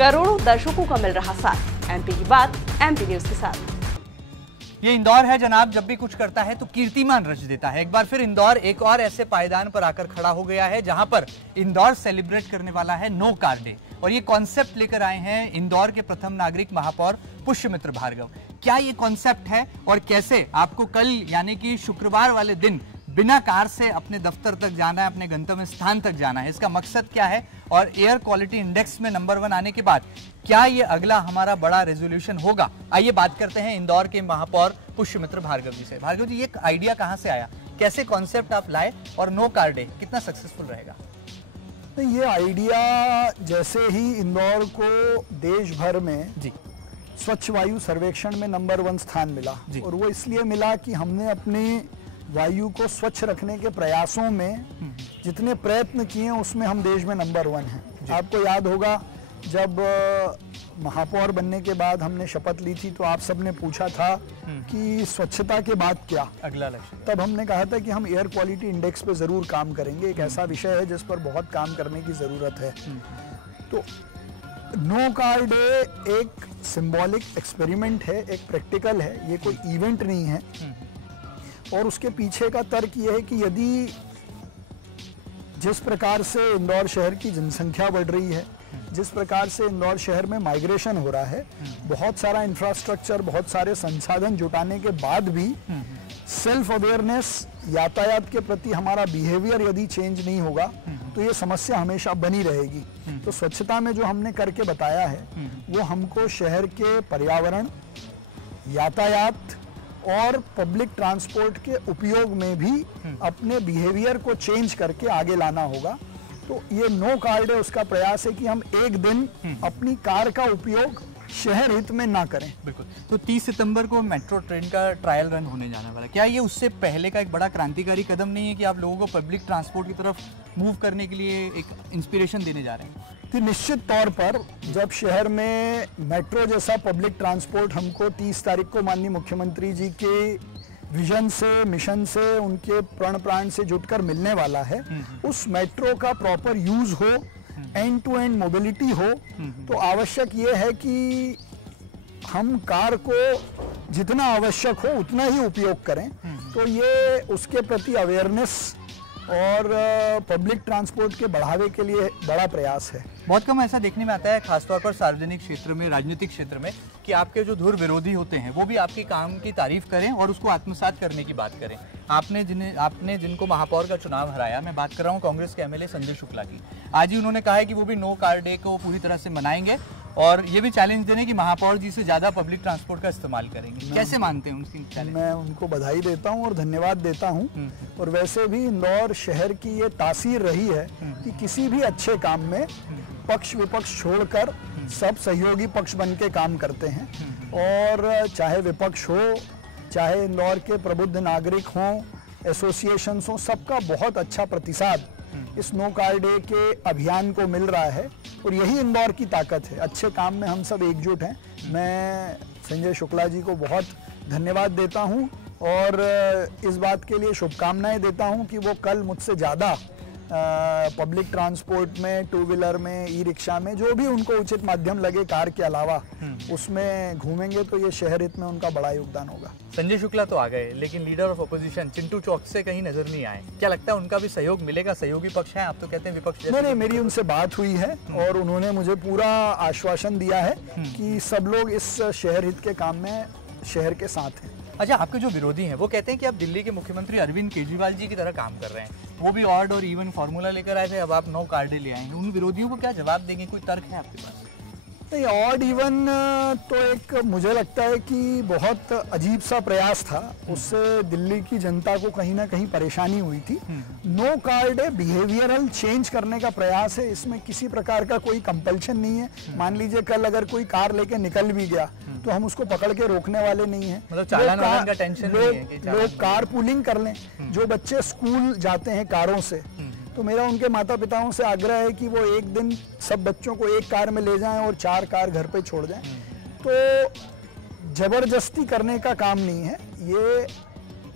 करोड़ों दर्शकों का मिल रहा साथ। एमपी की बात एमपी न्यूज के साथ। ये इंदौर है जनाब, जब भी कुछ करता है तो कीर्तिमान रच देता है। एक बार फिर इंदौर एक और ऐसे पायदान पर आकर खड़ा हो गया है जहां पर इंदौर सेलिब्रेट करने वाला है नो कार डे। और ये कॉन्सेप्ट लेकर आए हैं इंदौर के प्रथम नागरिक महापौर पुष्यमित्र भार्गव। क्या ये कॉन्सेप्ट है और कैसे आपको कल यानी कि शुक्रवार वाले दिन बिना कार से अपने दफ्तर तक जाना है, अपने गंतव्य स्थान तक जाना है, इसका मकसद क्या है और एयर क्वालिटी इंडेक्स में नंबर 1 आने के बाद क्या ये अगला हमारा बड़ा रेजोल्यूशन होगा? आइए बात करते हैं इंदौर के महापौर पुष्यमित्र भार्गव जी से। भार्गव जी, ये आइडिया कहां से आया, कैसे कॉन्सेप्ट आप लाए और नो कार डे कितना सक्सेसफुल रहेगा? ये आइडिया जैसे ही इंदौर को देश भर में जी स्वच्छ वायु सर्वेक्षण में नंबर 1 स्थान मिला, और वो इसलिए मिला कि हमने अपनी वायु को स्वच्छ रखने के प्रयासों में जितने प्रयत्न किए उसमें हम देश में नंबर 1 हैं। आपको याद होगा जब महापौर बनने के बाद हमने शपथ ली थी तो आप सबने पूछा था कि स्वच्छता के बाद क्या अगला लक्ष्य, तब हमने कहा था कि हम एयर क्वालिटी इंडेक्स पे ज़रूर काम करेंगे। एक ऐसा विषय है जिस पर बहुत काम करने की ज़रूरत है। तो नो कार डे एक सिंबॉलिक एक्सपेरिमेंट है, एक प्रैक्टिकल है, ये कोई इवेंट नहीं है। और उसके पीछे का तर्क ये है कि यदि जिस प्रकार से इंदौर शहर की जनसंख्या बढ़ रही है, जिस प्रकार से इंदौर शहर में माइग्रेशन हो रहा है, बहुत सारा इंफ्रास्ट्रक्चर, बहुत सारे संसाधन जुटाने के बाद भी सेल्फ अवेयरनेस, यातायात के प्रति हमारा बिहेवियर यदि चेंज नहीं होगा तो ये समस्या हमेशा बनी रहेगी। तो स्वच्छता में जो हमने करके बताया है वो हमको शहर के पर्यावरण, यातायात और पब्लिक ट्रांसपोर्ट के उपयोग में भी अपने बिहेवियर को चेंज करके आगे लाना होगा। तो ये नो कार डे उसका प्रयास है कि हम एक दिन अपनी कार का उपयोग शहर हित में ना करें। बिल्कुल। तो 30 सितंबर को मेट्रो ट्रेन का ट्रायल रन होने जाने वाला है। क्या ये उससे पहले का एक बड़ा क्रांतिकारी कदम नहीं है कि आप लोगों को पब्लिक ट्रांसपोर्ट की तरफ मूव करने के लिए एक इंस्पिरेशन देने जा रहे हैं? तो निश्चित तौर पर जब शहर में मेट्रो जैसा पब्लिक ट्रांसपोर्ट हमको 30 तारीख को माननीय मुख्यमंत्री जी के विजन से, मिशन से, उनके प्रण प्राण से जुटकर मिलने वाला है, उस मेट्रो का प्रॉपर यूज हो, एंड टू एंड मोबिलिटी हो, तो आवश्यक ये है कि हम कार को जितना आवश्यक हो उतना ही उपयोग करें। तो ये उसके प्रति अवेयरनेस और पब्लिक ट्रांसपोर्ट के बढ़ावे के लिए बड़ा प्रयास है। बहुत कम ऐसा देखने में आता है, खासतौर पर सार्वजनिक क्षेत्र में, राजनीतिक क्षेत्र में, कि आपके जो धुर विरोधी होते हैं वो भी आपके काम की तारीफ करें और उसको आत्मसात करने की बात करें। आपने जिनको महापौर का चुनाव हराया, मैं बात कर रहा हूँ कांग्रेस के एमएलए संजय शुक्ला की, आज ही उन्होंने कहा है कि वो भी नो कार डे को पूरी तरह से मनाएंगे और ये भी चैलेंज देने कि महापौर जी से ज्यादा पब्लिक ट्रांसपोर्ट का इस्तेमाल करेंगे। कैसे मानते हैं उनकी चैलेंज? मैं उनको बधाई देता हूं और धन्यवाद देता हूं। और वैसे भी इंदौर शहर की ये तासीर रही है कि किसी भी अच्छे काम में पक्ष विपक्ष छोड़कर सब सहयोगी पक्ष बन के काम करते हैं। और चाहे विपक्ष हो, चाहे इंदौर के प्रबुद्ध नागरिक हों, एसोसिएशंस हों, सबका बहुत अच्छा प्रतिसाद इस नो कार डे के अभियान को मिल रहा है। और यही इंदौर की ताकत है, अच्छे काम में हम सब एकजुट हैं। मैं संजय शुक्ला जी को बहुत धन्यवाद देता हूं और इस बात के लिए शुभकामनाएं देता हूं कि वो कल मुझसे ज़्यादा पब्लिक ट्रांसपोर्ट में, टू व्हीलर में, ई रिक्शा में, जो भी उनको उचित माध्यम लगे कार के अलावा, उसमें घूमेंगे तो ये शहर हित में उनका बड़ा योगदान होगा। संजय शुक्ला तो आ गए, लेकिन leader of opposition Chintu Chouksey कहीं नजर नहीं आए। क्या लगता है उनका भी सहयोग मिलेगा? सहयोगी पक्ष है, आप तो कहते हैं विपक्ष। नहीं, मेरी उनसे बात हुई है और उन्होंने मुझे पूरा आश्वासन दिया है कि सब लोग इस शहर हित के काम में शहर के साथ हैं। अच्छा, आपके जो विरोधी हैं वो कहते हैं कि आप दिल्ली के मुख्यमंत्री अरविंद केजरीवाल जी की तरह काम कर रहे हैं, वो भी ऑड और इवन फार्मूला लेकर आए थे, अब आप नो कार डे ले आएंगे। उन विरोधियों को क्या जवाब देंगे? कोई तर्क है आपके पास? नहीं, ऑड इवन तो एक मुझे लगता है कि बहुत अजीब सा प्रयास था, उससे दिल्ली की जनता को कहीं ना कहीं परेशानी हुई थी। No car day behavioural change करने का प्रयास है, इसमें किसी प्रकार का कोई कंपल्शन नहीं है। मान लीजिए कल अगर कोई कार लेके निकल भी गया तो हम उसको पकड़ के रोकने वाले नहीं है। मतलब चालान वालान का टेंशन नहीं है कि लोग कार पूलिंग कर लें। जो बच्चे स्कूल जाते हैं कारों से, तो मेरा उनके माता पिताओं से आग्रह है कि वो एक दिन सब बच्चों को एक कार में ले जाएं और 4 कार घर पे छोड़ जाएं। तो जबरदस्ती करने का काम नहीं है, ये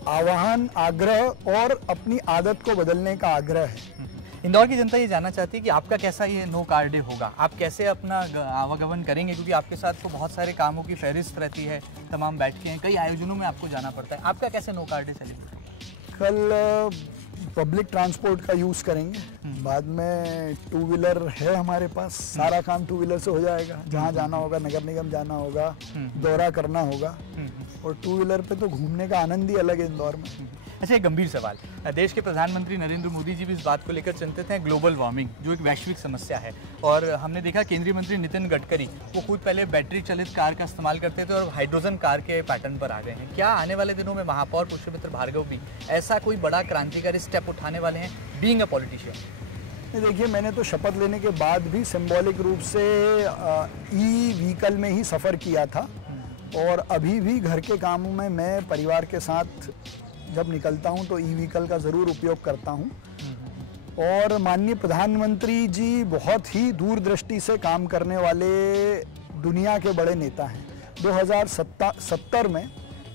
आह्वान, आग्रह और अपनी आदत को बदलने का आग्रह है। इंदौर की जनता ये जानना चाहती है कि आपका कैसा ये नो कार डे होगा, आप कैसे अपना आवागमन करेंगे, क्योंकि आपके साथ तो बहुत सारे कामों की फहरिस्त रहती है, तमाम बैठके हैं, कई आयोजनों में आपको जाना पड़ता है, आपका कैसे नो कार डे चलेगा? कल पब्लिक ट्रांसपोर्ट का यूज़ करेंगे, बाद में टू व्हीलर है हमारे पास, सारा काम टू व्हीलर से हो जाएगा। जहाँ जाना होगा, नगर निगम जाना होगा, दौरा करना होगा, और टू व्हीलर पे तो घूमने का आनंद ही अलग है इंदौर में। अच्छा, एक गंभीर सवाल, देश के प्रधानमंत्री नरेंद्र मोदी जी भी इस बात को लेकर चिंतित हैं, ग्लोबल वार्मिंग जो एक वैश्विक समस्या है, और हमने देखा केंद्रीय मंत्री नितिन गडकरी वो खुद पहले बैटरी चलित कार का इस्तेमाल करते थे और हाइड्रोजन कार के पैटर्न पर आ गए हैं। क्या आने वाले दिनों में महापौर पुष्पमित्र भार्गव भी ऐसा कोई बड़ा क्रांतिकारी स्टेप उठाने वाले हैं, बीइंग अ पॉलिटिशियन? देखिए, मैंने तो शपथ लेने के बाद भी सिंबॉलिक रूप से ई व्हीकल में ही सफ़र किया था, और अभी भी घर के कामों में मैं परिवार के साथ जब निकलता हूं तो ई व्हीकल का ज़रूर उपयोग करता हूं। और माननीय प्रधानमंत्री जी बहुत ही दूरदृष्टि से काम करने वाले दुनिया के बड़े नेता हैं। 2070 में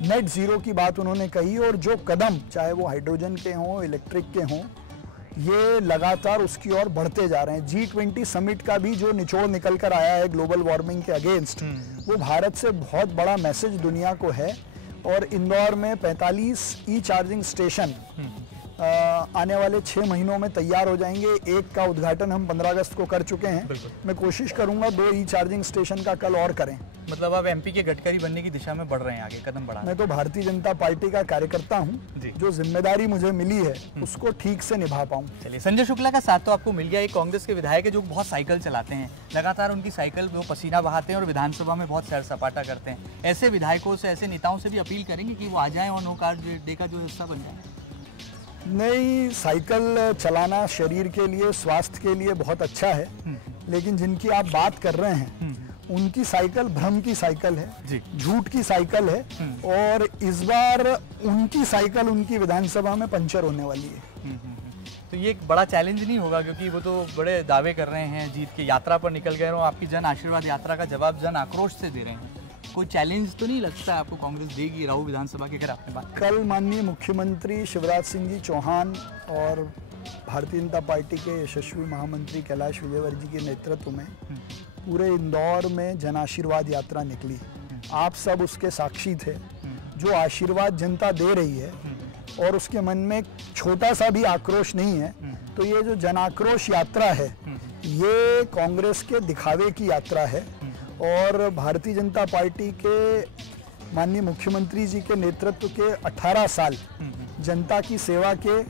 नेट ज़ीरो की बात उन्होंने कही, और जो कदम, चाहे वो हाइड्रोजन के हों, इलेक्ट्रिक के हों, ये लगातार उसकी ओर बढ़ते जा रहे हैं। G20 समिट का भी जो निचोड़ निकल कर आया है ग्लोबल वार्मिंग के अगेंस्ट, वो भारत से बहुत बड़ा मैसेज दुनिया को है। और इंदौर में 45 ई चार्जिंग स्टेशन आने वाले 6 महीनों में तैयार हो जाएंगे। एक का उद्घाटन हम 15 अगस्त को कर चुके हैं। मैं कोशिश करूंगा 2 ई चार्जिंग स्टेशन का कल और करें। मतलब आप एमपी के गडकरी बनने की दिशा में बढ़ रहे हैं, आगे कदम बढ़ा। मैं तो भारतीय जनता पार्टी का कार्यकर्ता हूं, जो जिम्मेदारी मुझे मिली है उसको ठीक से निभा पाऊं। चलिए, संजय शुक्ला का साथ तो आपको मिल गया, एक कांग्रेस के विधायक है जो बहुत साइकिल चलाते हैं, लगातार उनकी साइकिल वो पसीना बहाते हैं और विधानसभा में बहुत सैर सपाटा करते हैं। ऐसे विधायकों से, ऐसे नेताओं से भी अपील करेंगे कि वो आ जाएं और नो कार डे का जो हिस्सा बन जाए? नहीं, साइकिल चलाना शरीर के लिए, स्वास्थ्य के लिए बहुत अच्छा है, लेकिन जिनकी आप बात कर रहे हैं उनकी साइकिल भ्रम की साइकिल है, झूठ की साइकिल है, और इस बार उनकी साइकिल उनकी विधानसभा में पंचर होने वाली है। तो ये एक बड़ा चैलेंज नहीं होगा, क्योंकि वो तो बड़े दावे कर रहे हैं, जीत की यात्रा पर निकल गए और आपकी जन आशीर्वाद यात्रा का जवाब जन आक्रोश से दे रहे हैं। कोई चैलेंज तो नहीं लगता है आपको कांग्रेस देगी राहुल विधानसभा की, अगर आपने बात? कल माननीय मुख्यमंत्री शिवराज सिंह जी चौहान और भारतीय जनता पार्टी के यशस्वी महामंत्री कैलाश विजयवर्गीय जी के नेतृत्व में पूरे इंदौर में जन आशीर्वाद यात्रा निकली। आप सब उसके साक्षी थे। जो आशीर्वाद जनता दे रही है और उसके मन में छोटा सा भी आक्रोश नहीं है, तो ये जो जन आक्रोश यात्रा है ये कांग्रेस के दिखावे की यात्रा है। और भारतीय जनता पार्टी के माननीय मुख्यमंत्री जी के नेतृत्व के 18 साल जनता की सेवा के,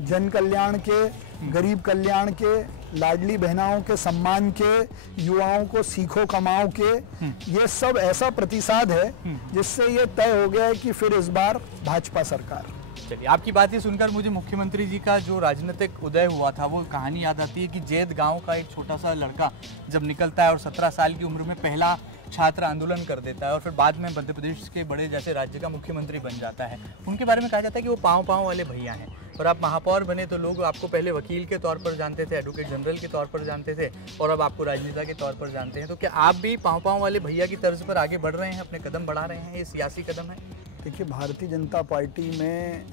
जन कल्याण के, गरीब कल्याण के, लाडली बहनाओं के सम्मान के, युवाओं को सीखो कमाओ के, ये सब ऐसा प्रतिसाद है जिससे ये तय हो गया है कि फिर इस बार भाजपा सरकार। चलिए, आपकी बात ये सुनकर मुझे मुख्यमंत्री जी का जो राजनीतिक उदय हुआ था वो कहानी याद आती है कि जैद गांव का एक छोटा सा लड़का जब निकलता है और 17 साल की उम्र में पहला छात्र आंदोलन कर देता है और फिर बाद में मध्य प्रदेश के बड़े जैसे राज्य का मुख्यमंत्री बन जाता है। उनके बारे में कहा जाता है कि वो पाँव वाले भैया हैं, और आप महापौर बने तो लोग आपको पहले वकील के तौर पर जानते थे, एडवोकेट जनरल के तौर पर जानते थे, और अब आपको राजनेता के तौर पर जानते हैं। तो क्या आप भी पाँव वाले भैया की तर्ज पर आगे बढ़ रहे हैं, अपने कदम बढ़ा रहे हैं? ये सियासी कदम है? देखिए, भारतीय जनता पार्टी में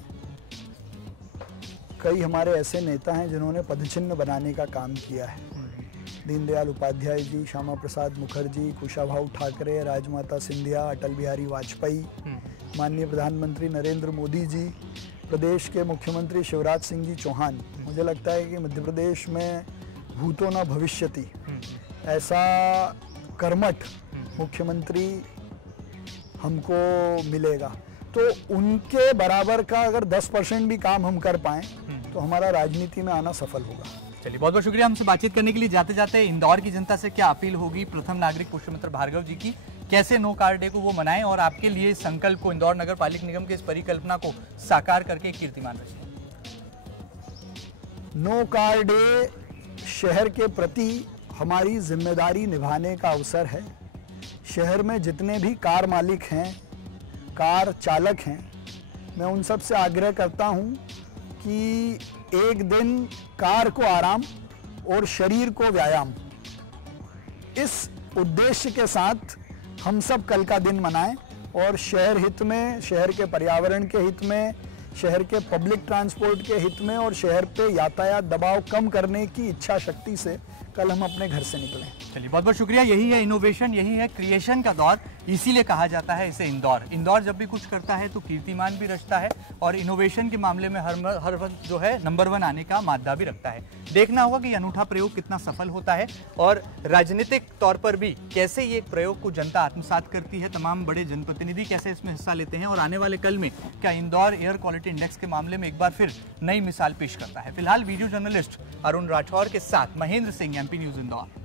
कई हमारे ऐसे नेता हैं जिन्होंने पदचिन्ह बनाने का काम किया है। दीनदयाल उपाध्याय जी, श्यामा प्रसाद मुखर्जी, कुशाभाऊ ठाकरे, राजमाता सिंधिया, अटल बिहारी वाजपेयी, माननीय प्रधानमंत्री नरेंद्र मोदी जी, प्रदेश के मुख्यमंत्री शिवराज सिंह जी चौहान। मुझे लगता है कि मध्य प्रदेश में भूतो न भविष्यति ऐसा कर्मठ मुख्यमंत्री हमको मिलेगा। तो उनके बराबर का अगर 10% भी काम हम कर पाएं तो हमारा राजनीति में आना सफल होगा। चलिए, बहुत बहुत शुक्रिया हमसे बातचीत करने के लिए। जाते जाते इंदौर की जनता से क्या अपील होगी प्रथम नागरिक पुष्पमित्र भार्गव जी की, कैसे नो कार डे को वो मनाएं और आपके लिए इस संकल्प को, इंदौर नगर पालिक निगम के इस परिकल्पना को साकार करके कीर्तिमान रचें? नो कार डे शहर के प्रति हमारी जिम्मेदारी निभाने का अवसर है। शहर में जितने भी कार मालिक हैं, कार चालक हैं, मैं उन सब से आग्रह करता हूं कि एक दिन कार को आराम और शरीर को व्यायाम, इस उद्देश्य के साथ हम सब कल का दिन मनाएं और शहर हित में, शहर के पर्यावरण के हित में, शहर के पब्लिक ट्रांसपोर्ट के हित में और शहर पे यातायात दबाव कम करने की इच्छा शक्ति से कल हम अपने घर से निकले। चलिए, बहुत बहुत शुक्रिया। यही है इनोवेशन, यही है क्रिएशन का दौर, इसीलिए कहा जाता है इसे इंदौर। इंदौर जब भी कुछ करता है तो कीर्तिमान भी रचता है और इनोवेशन के मामले में हर वक्त जो है नंबर 1 आने का मादा भी रखता है। देखना होगा कि अनूठा प्रयोग कितना सफल होता है और राजनीतिक तौर पर भी कैसे ये प्रयोग को जनता आत्मसात करती है, तमाम बड़े जनप्रतिनिधि कैसे इसमें हिस्सा लेते हैं और आने वाले कल में क्या इंदौर एयर क्वालिटी इंडेक्स के मामले में एक बार फिर नई मिसाल पेश करता है। फिलहाल वीडियो जर्नलिस्ट अरुण राठौर के साथ महेंद्र सिंह, एमपी न्यूज इंदौर।